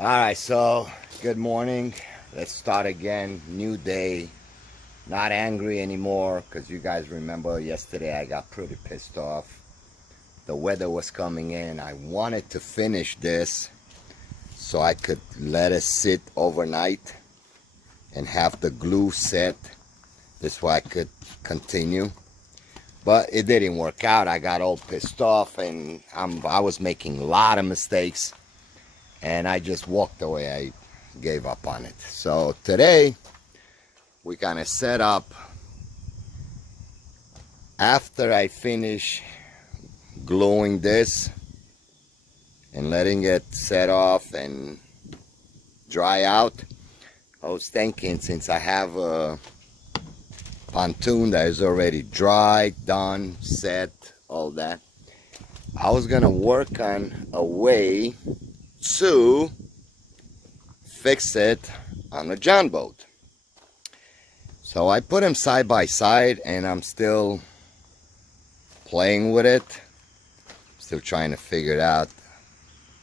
All right, so good morning. Let's start again. New day. Not angry anymore because you guys remember yesterday I got pretty pissed off. The weather was coming in. I wanted to finish this so I could let it sit overnight and have the glue set. This way I could continue. But it didn't work out. I got all pissed off and I was making a lot of mistakes. And I just walked away. I gave up on it. So today we're gonna set up, after I finish gluing this and letting it set off and dry out. I was thinking, since I have a pontoon that is already dry, done, set, all that, I was gonna work on a way to fix it on a John boat. So I put them side by side and I'm still playing with it, still trying to figure out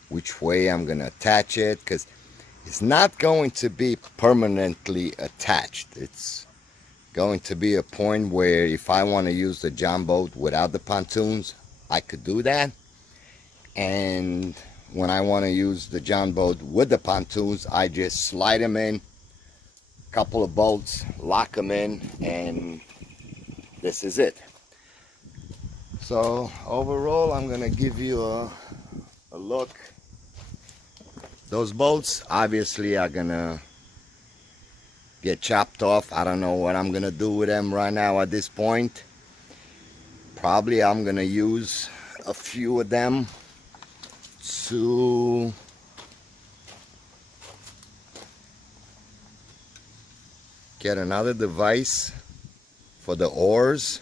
which way I'm gonna attach it, because it's not going to be permanently attached. It's going to be a point where if I want to use the John boat without the pontoons, I could do that. And when I want to use the John boat with the pontoons, I just slide them in, a couple of bolts, lock them in, and this is it. So overall, I'm gonna give you a look. Those bolts obviously are gonna get chopped off. I don't know what I'm gonna do with them right now at this point. Probably I'm gonna use a few of them to get another device for the oars,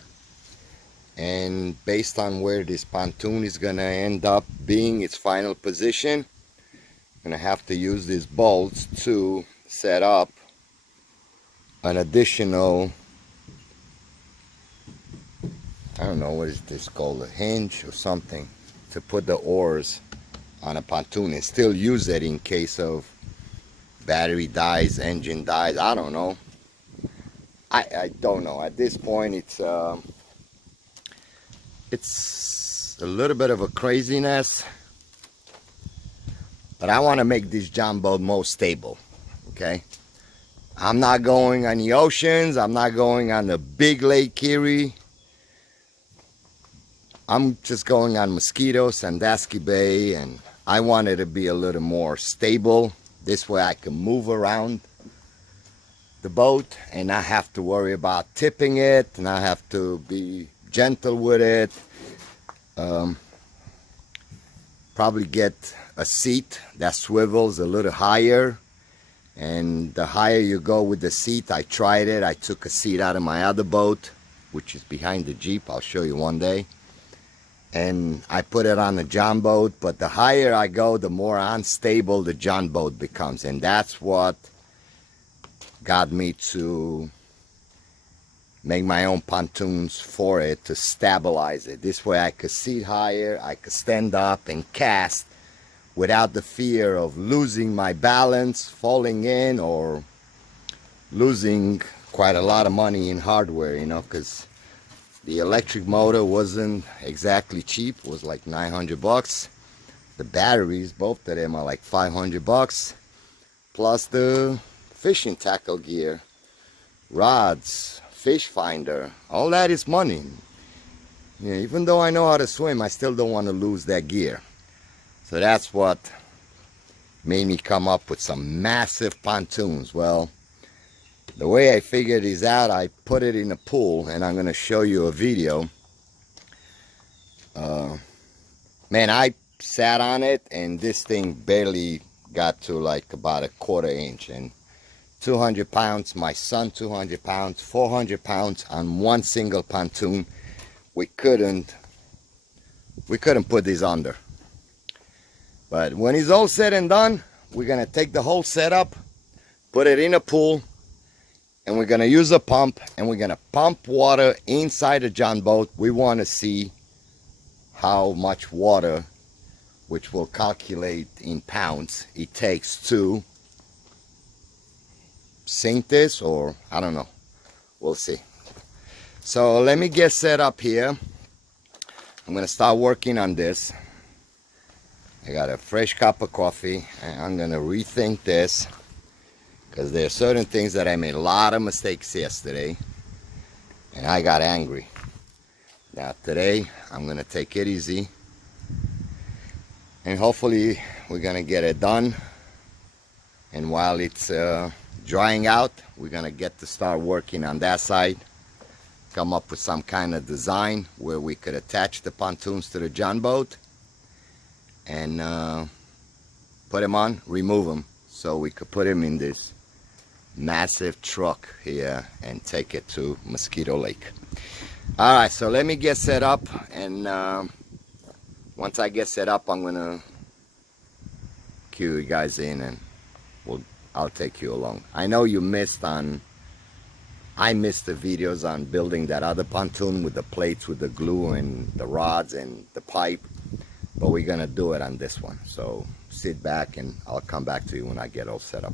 and based on where this pontoon is gonna end up being its final position, I'm gonna have to use these bolts to set up an additional, I don't know, what is this called, a hinge or something, to put the oars on a pontoon and still use it in case of battery dies, engine dies. I don't know. I don't know. At this point, it's a little bit of a craziness, but I want to make this John boat more stable. Okay, I'm not going on the oceans. I'm not going on the big Lake Erie. I'm just going on Mosquito, Sandusky Bay, and I want it to be a little more stable. This way I can move around the boat and not have to worry about tipping it, and I have to be gentle with it. Probably get a seat that swivels a little higher, and the higher you go with the seat, I tried it. I took a seat out of my other boat, which is behind the Jeep. I'll show you one day. And I put it on the John boat, but the higher I go, the more unstable the John boat becomes. And that's what got me to make my own pontoons for it, to stabilize it. This way I could sit higher, I could stand up and cast without the fear of losing my balance, falling in, or losing quite a lot of money in hardware, you know, because the electric motor wasn't exactly cheap. It was like 900 bucks. The batteries, both of them, are like 500 bucks. Plus the fishing tackle gear, rods, fish finder, all that is money. Yeah, even though I know how to swim, I still don't want to lose that gear. So that's what made me come up with some massive pontoons. Well, the way I figured this out, I put it in a pool, and I'm going to show you a video. Man, I sat on it, and this thing barely got to like about a quarter inch. And 200 pounds, my son 200 pounds, 400 pounds on one single pontoon. We couldn't put this under. But when it's all said and done, we're going to take the whole setup, put it in a pool, and we're going to use a pump, and we're going to pump water inside the John boat. We want to see how much water which will calculate in pounds it takes to sink this, or I don't know, we'll see. So let me get set up here. I'm gonna start working on this. I got a fresh cup of coffee and I'm gonna rethink this, because there are certain things that I made a lot of mistakes yesterday and I got angry. Now today I'm gonna take it easy and hopefully we're gonna get it done, and while it's drying out, we're gonna get to start working on that side, come up with some kind of design where we could attach the pontoons to the John boat and put them on, remove them, so we could put them in this massive truck here and take it to Mosquito Lake. All right, so let me get set up, and once I get set up, I'm gonna cue you guys in and I'll take you along. I know you I missed the videos on building that other pontoon with the plates, with the glue and the rods and the pipe, but we're gonna do it on this one. So sit back and I'll come back to you when I get all set up.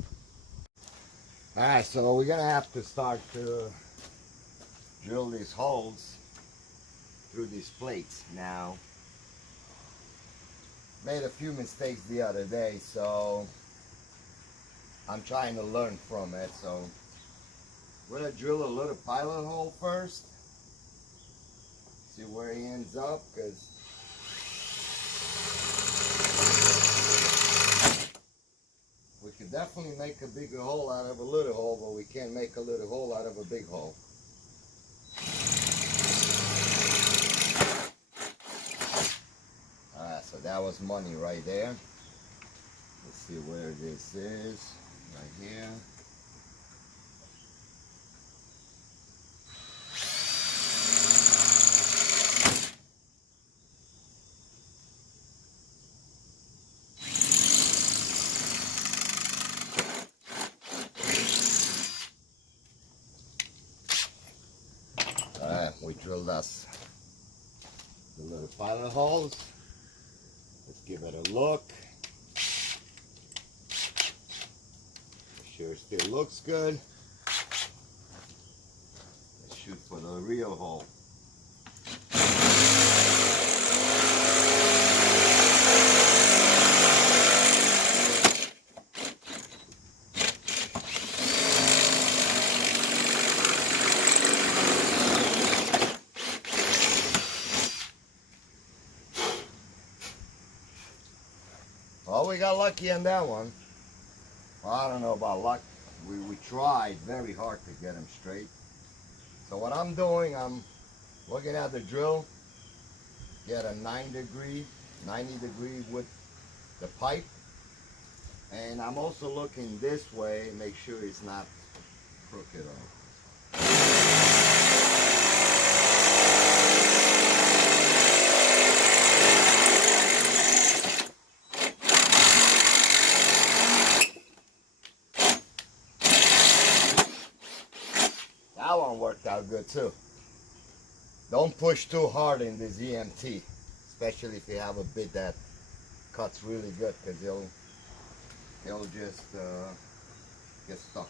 All right, so we're gonna have to start to drill these holes through these plates. Now, made a few mistakes the other day, so I'm trying to learn from it. So we're gonna drill a little pilot hole first, see where he ends up, because we could definitely make a bigger hole out of a little hole, but we can't make a little hole out of a big hole. Alright, so that was money right there. Let's see where this is. Right here. Alright, we drilled us the little pilot holes. Let's give it a look. Sure, it still looks good. Let's shoot for the real hole. Well, we got lucky on that one. Well, I don't know about luck. We tried very hard to get them straight. So what I'm doing, I'm looking at the drill, get a 90 degree with the pipe. And I'm also looking this way, make sure it's not crooked off. That one worked out good too. Don't push too hard in this EMT, especially if you have a bit that cuts really good, because he'll just get stuck.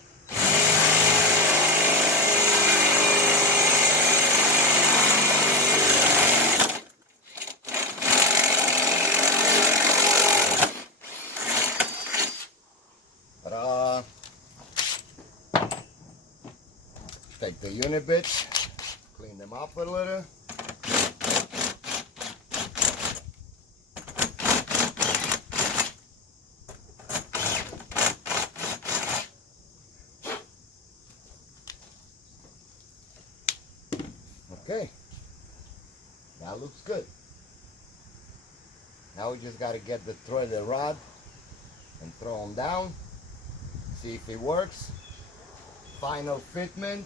But take the unit bits, clean them up a little. Okay, that looks good. Now we just got to get the threaded rod and throw them down, see if it works. Final fitment,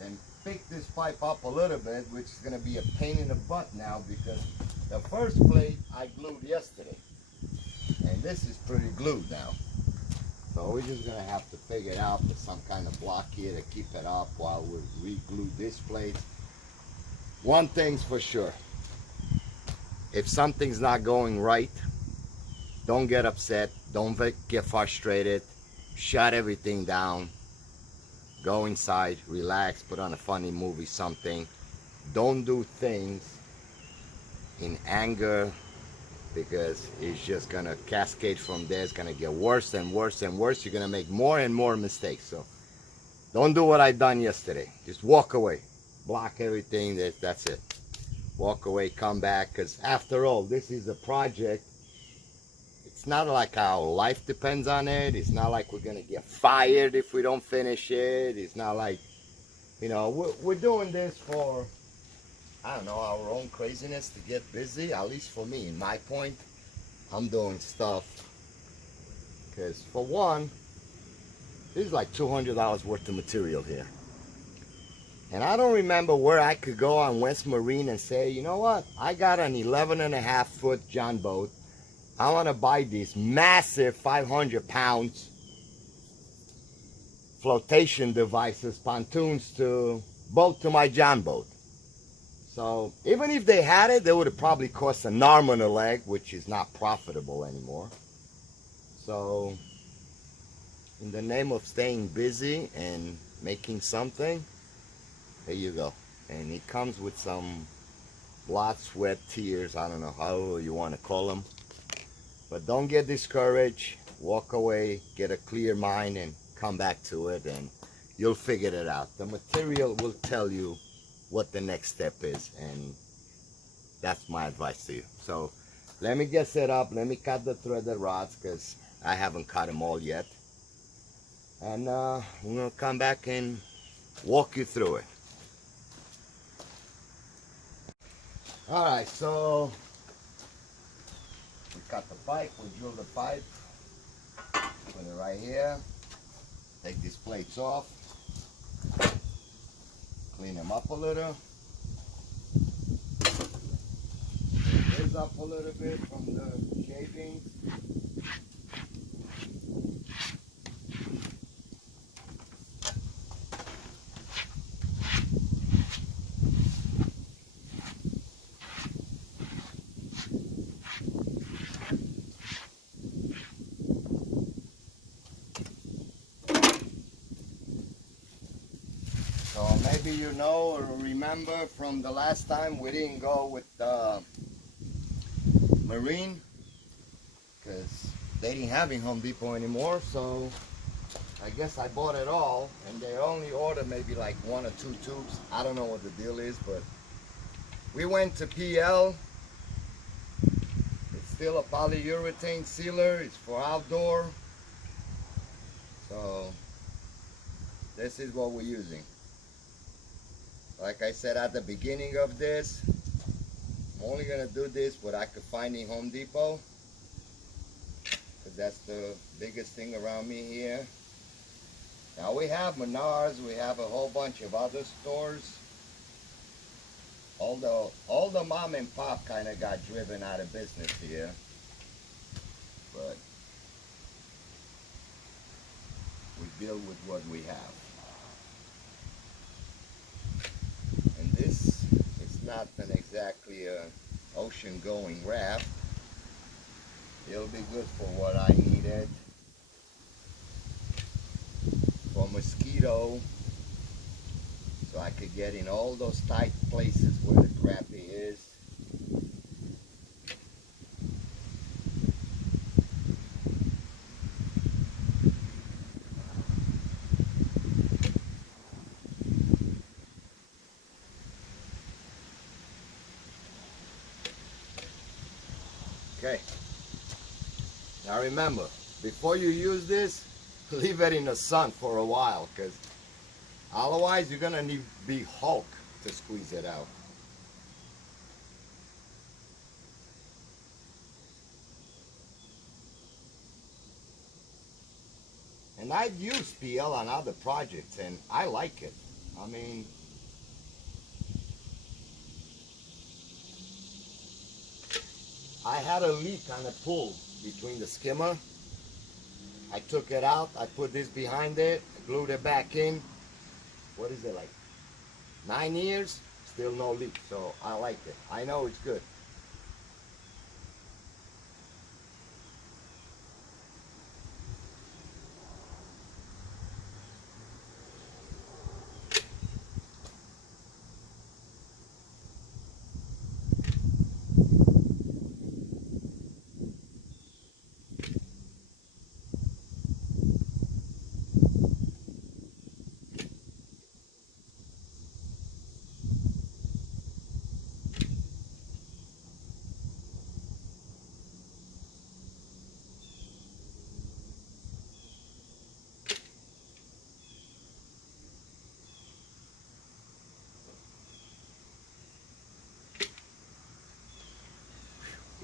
then pick this pipe up a little bit, which is going to be a pain in the butt now, because the first plate I glued yesterday and this is pretty glued now. So we're just going to have to figure it out with some kind of block here to keep it up while we re-glue this plate. One thing's for sure, if something's not going right, Don't get upset. Don't get frustrated. Shut everything down. Go inside, relax, put on a funny movie, something. Don't do things in anger because it's just gonna cascade from there. It's gonna get worse and worse and worse. You're gonna make more and more mistakes. So don't do what I done yesterday. Just walk away. Block everything. That's it. Walk away, come back, because after all, this is a project. It's not like our life depends on it. It's not like we're gonna get fired if we don't finish it. It's not like, we're doing this for, I don't know, our own craziness to get busy. At least for me, in my point, I'm doing stuff because, for one, this is like $200 worth of material here. And I don't remember where I could go on West Marine and say, you know what, I got an 11.5-foot John boat. I want to buy these massive 500 pounds flotation devices, pontoons, to bolt to my John boat. So even if they had it, they would have probably cost an arm and a leg, which is not profitable anymore. So in the name of staying busy and making something, there you go. And it comes with some blood, sweat, tears, I don't know how you want to call them. But don't get discouraged. Walk away, get a clear mind, and come back to it, and you'll figure it out. The material will tell you what the next step is, and that's my advice to you. So let me get set up. Let me cut the threaded rods because I haven't cut them all yet. And we're going to come back and walk you through it. All right, so we cut the pipe, we drill the pipe, put it right here, take these plates off, clean them up a little, clean this up a little bit from the shavings. So maybe you know or remember from the last time we didn't go with Marine because they didn't have in Home Depot anymore, so I guess I bought it all, and they only ordered maybe like 1 or 2 tubes. I don't know what the deal is, but we went to PL. It's still a polyurethane sealer. It's for outdoor. So this is what we're using. Like I said at the beginning of this, I'm only gonna do this what I could find in Home Depot, because that's the biggest thing around me here. Now we have Menards, we have a whole bunch of other stores. All the mom and pop kind of got driven out of business here. But we deal with what we have. And this is not exactly an ocean-going raft. It'll be good for what I needed. For mosquito, so I could get in all those tight places where the crappie is. Okay. Now remember, before you use this, leave it in the sun for a while, because otherwise you're gonna need to be Hulk to squeeze it out. And I've used PL on other projects and I like it. I mean, I had a leak on the pool between the skimmer. I took it out, I put this behind it, glued it back in. What is it, like 9 years? Still no leak, so I like it. I know it's good.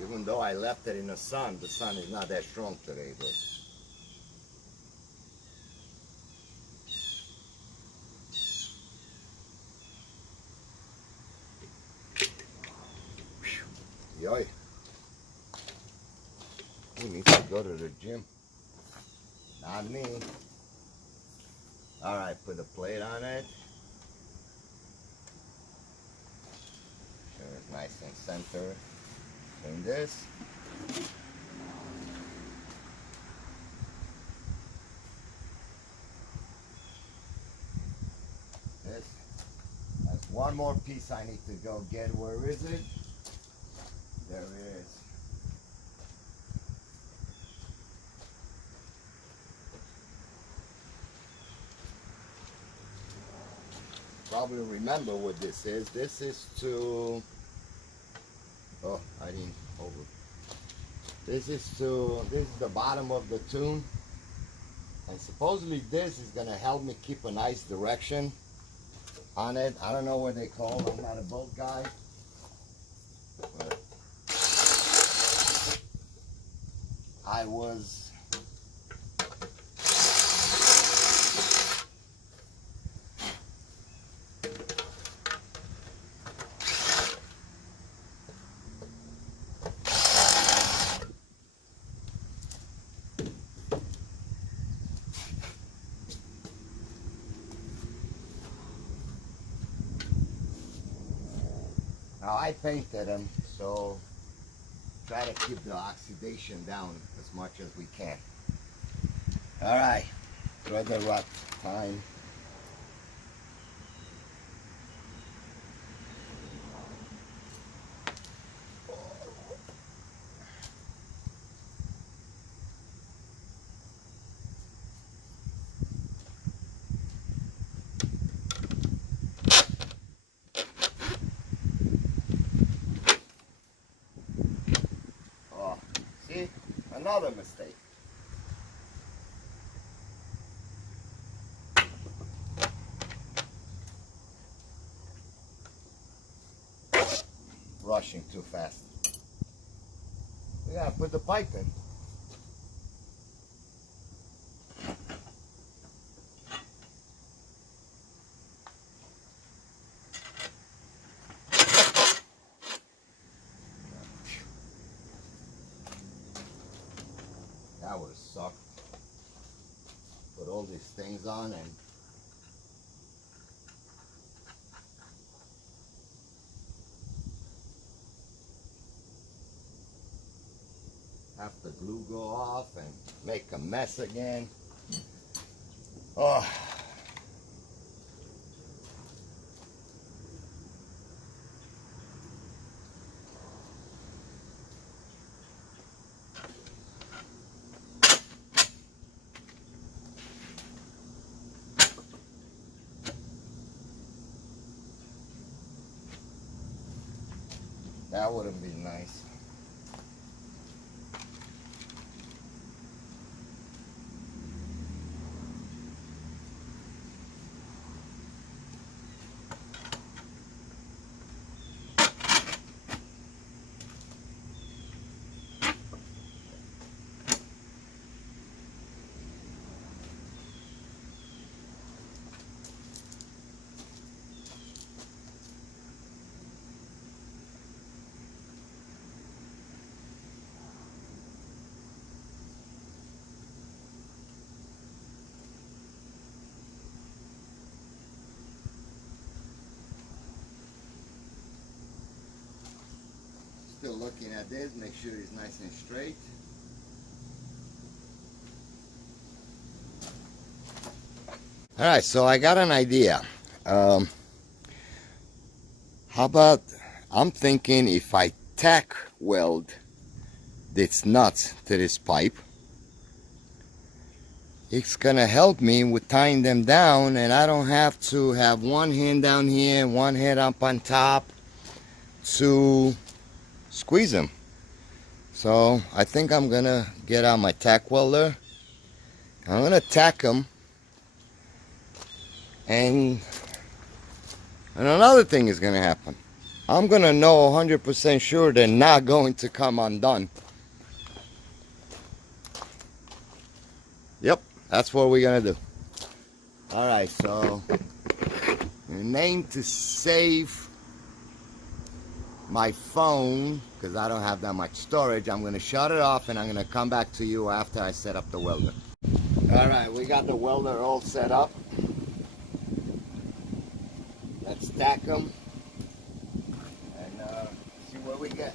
Even though I left it in the sun is not that strong today, but yoy. Who needs to go to the gym? Not me. Alright, put a plate on it. Sure it's nice and center. Clean this. That's one more piece I need to go get. Where is it? There it is. Probably remember what this is. This is to, oh, I didn't hold it. This is the bottom of the tune. And supposedly this is gonna help me keep a nice direction on it. I don't know what they call it. I'm not a boat guy. But I was now I painted them, so try to keep the oxidation down as much as we can. All right, thread the rut time. Oh, see, another mistake. Rushing too fast. We gotta put the pipe in. That would have sucked. Put all these things on and have the glue go off and make a mess again. Oh. That wouldn't be nice. Still looking at this, make sure it's nice and straight. All right, so I got an idea. How about, I'm thinking if I tack weld these nuts to this pipe, it's gonna help me with tying them down, and I don't have to have one hand down here, one hand up on top to squeeze them. So I think I'm gonna get out my tack welder. I'm gonna tack them, and another thing is gonna happen. I'm gonna know 100% sure they're not going to come undone. Yep, that's what we're gonna do. Alright, so your name to save my phone, because I don't have that much storage. I'm gonna shut it off and I'm gonna come back to you after I set up the welder. Alright, we got the welder all set up. Let's stack them and see what we get.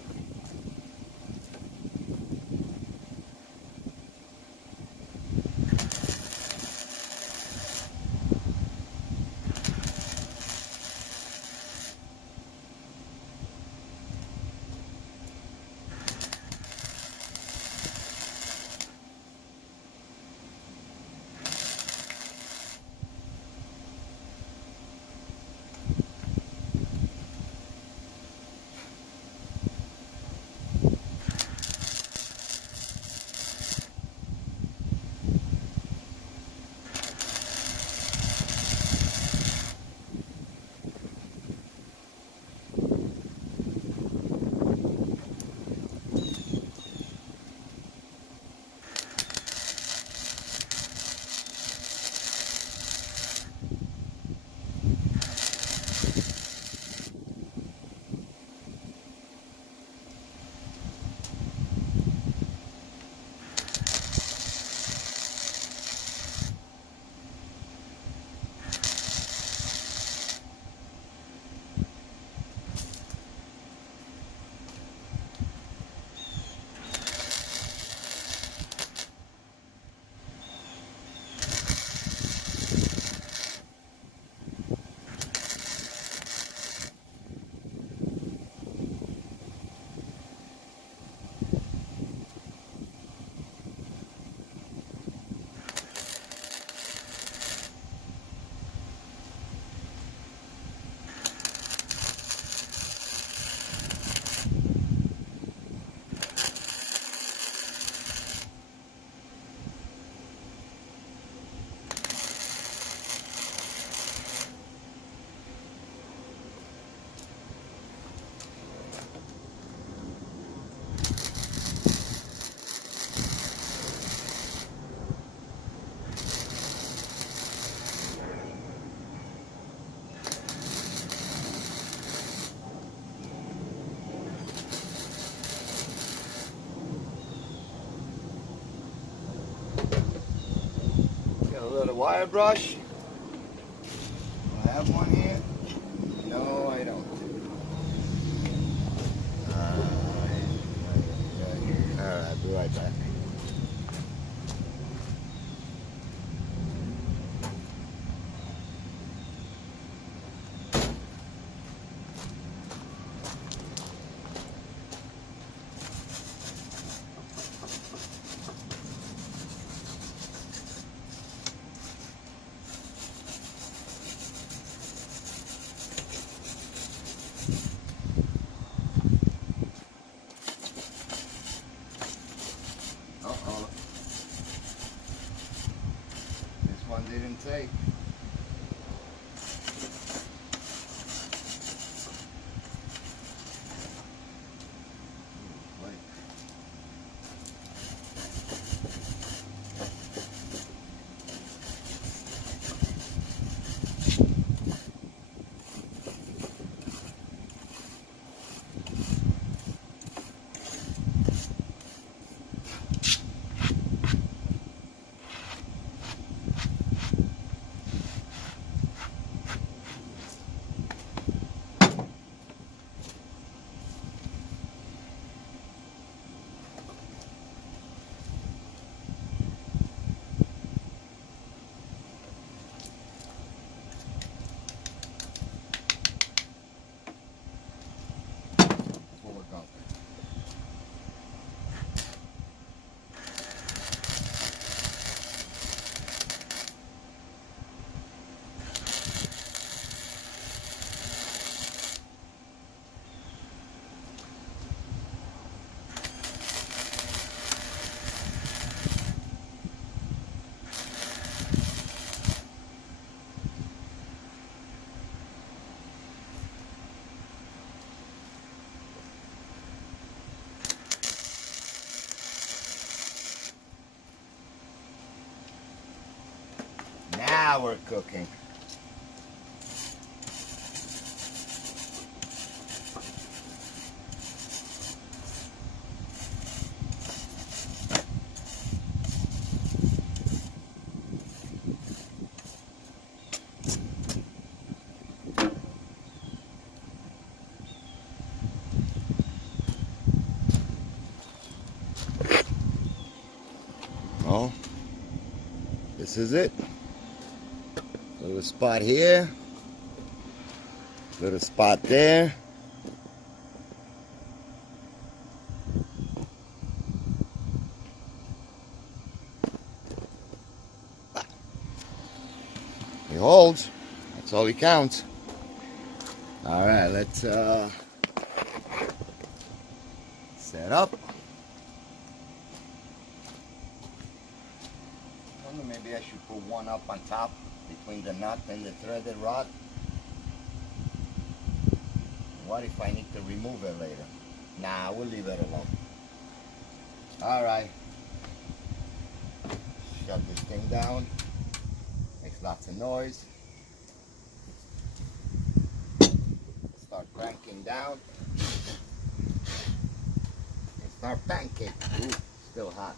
Get a little wire brush. I have one here. No, I don't. Alright, I'll be right back. Uh-oh. This one didn't take. Wait. Now we're cooking. Oh, this is it. Little spot here, little spot there. He holds. That's all he counts. All right, let's set up. I wonder, maybe I should put one up on top between the nut and the threaded rod. What if I need to remove it later? Nah, we'll leave it alone. All right. Shut this thing down. Makes lots of noise. Start cranking down. And start pancake. Ooh, still hot.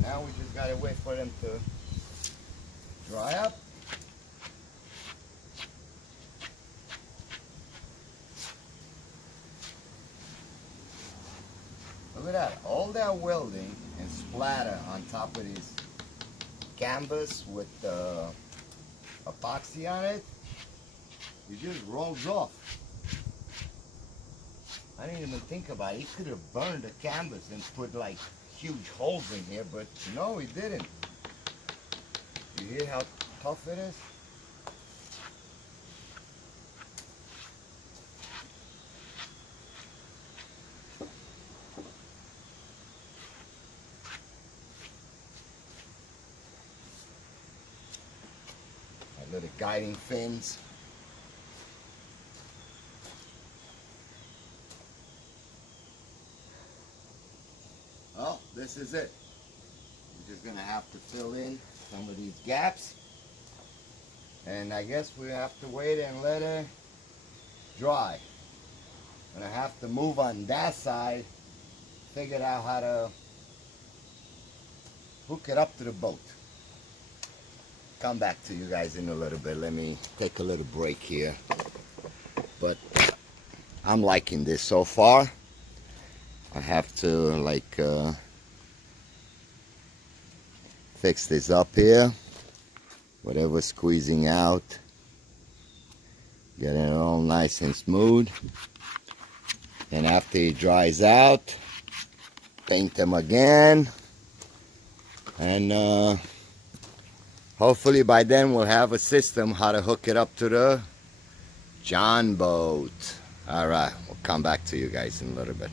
Now we just gotta wait for them to dry up. Look at that, all that welding and splatter on top of this canvas with epoxy on it, it just rolls off. I didn't even think about it. He could have burned the canvas and put like huge holes in here, but no, he didn't. You hear how tough it is? A little guiding fins. Oh, this is it. We're just gonna have to fill in some of these gaps, and I guess we have to wait and let it dry. And I have to move on that side, figure out how to hook it up to the boat. Come back to you guys in a little bit. Let me take a little break here, but I'm liking this so far. I have to like fix this up here, whatever's squeezing out, get it all nice and smooth. And after it dries out, paint them again, and hopefully by then we'll have a system how to hook it up to the John boat. All right, we'll come back to you guys in a little bit.